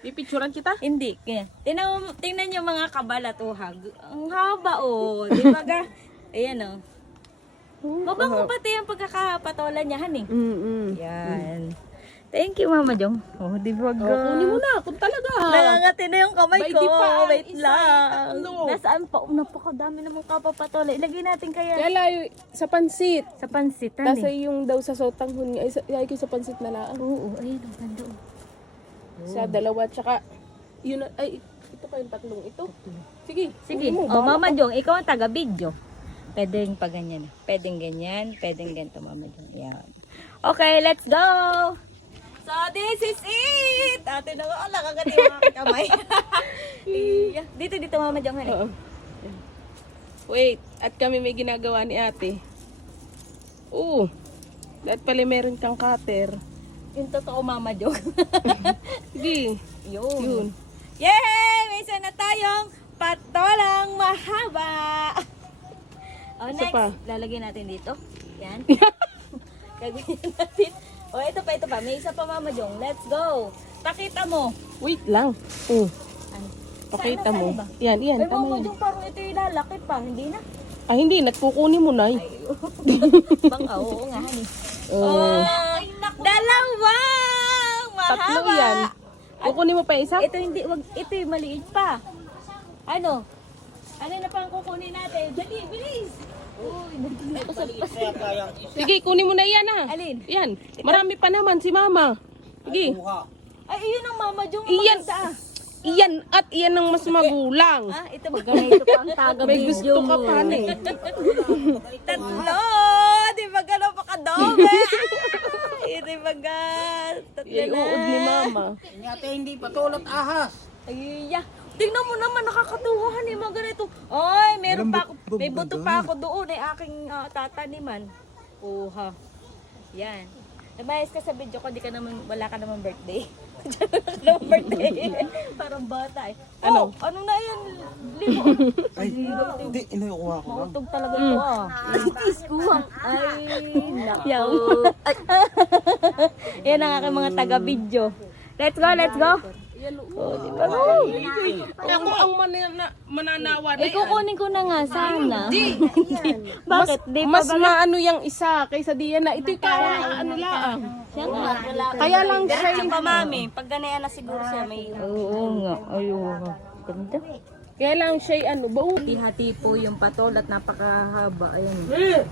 Pipicturan kita? Hindi. Tingnan niyo mga kabalatuhag. Ang haba oh. Di ba ga? Ayan oh. Mabango pati yung pagkakapatola niya, han eh. Yan. Thank you, Mama Jong. Oh, di ba ga? Kunin mo na, kung talaga. Nangangati na yung kamay Bay, ko. di pa. Wait Isa, lang. tatlo. Nasaan pa? Napakadami namang kapapatola. Ilagay natin kaya Kaya layo sa pansit. sa pansit. Tapos Ano eh? yung daw sa sotanghon nga, ay ko sa pansit na lang. Oo, ayun. Ang ganda oh. Sa dalawa, tsaka, yun, ay, ito kayong tatlong ito. Sige, Sige. kunin mo, Oh, bahala Mama ka. Jong, ikaw ang taga-video. Pwedeng pa ganyan. Pwedeng ganyan. Pwedeng ganito, Mama Jong. Yan. Okay, let's go! So, this is it! Ate na nga, nakagati yung aking kamay. Yeah. Dito, Mama Jong. Hali. Oo. Wait, at kami may ginagawa ni ate. Oo. Dahil pala meron kang cutter. Yung totoo, Mama Jong. Sige. Yun. Yun. Yay! May isa na tayong patolang mahaba. Oh, Isa next. pa. Lalagyan natin dito. Yan. Gagawin natin. Oh, ito pa. May isa pa, Mama Jong. Let's go. Pakita mo. Wait lang. Oo. Ano? Pakita Saan mo. ba? Yan, yan. Ay, Tama Mama yan. Jong, parang ito yung lalaki pa. Hindi na. Ah, hindi. Nagkukunin mo na eh. Bang, oo nga, honey. Oh. Dalawang mahaba. Tatlo yan. Kukunin mo pa yung isa? Ito hindi, wag, ito yung maliit pa. Ano? Ano na pang kukunin natin? Dali, bilis! Uy, Sige, kunin mo na yan ah. Alin? Yan. Marami pa naman si mama. Sige. Ay, iyon ang Mama Jong. Iyan. Maganda, ah. Iyan at iyan ang mas magulang. Ah, ito ba? Ganito pa ang taga May gusto ka pa eh. Tatlo! Di ba gano'n pa kadobe? Di ba tatlo Yung na. uod ni mama. Hindi patulot ahas. Ay, yeah. Tingnan mo naman, nakakatuwahan yung mga ganito. Ay, meron pa ako, may buto pa ako doon ay aking tataniman. Oha. Yan. Nabayas ka sa video ko, di ka naman, wala ka naman birthday. Wala naman birthday. Parang bata eh. Ano? Oh, ano na yan? Limo. Ay, hindi, inuuha ko lang. Mautog talaga ito ah. Itis ko ah. Ay, naku. Ay. Yan ang aking mga taga-video. Let's go, let's go. Oh, di ba? Ako ang mananawa na yan. Kukunin ko na nga sana. Di. Bakit? Di pa Mas ba? maano yung isa kaysa diyan na. Ito'y kaya ano lang. Siya nga. Kaya lang siya Siya pa mami. Pag ganyan na siguro siya may... Oo nga. Ayun. Ganda. Kaya lang siya ano. Hati-hati po yung patol at napakahaba. Ayan.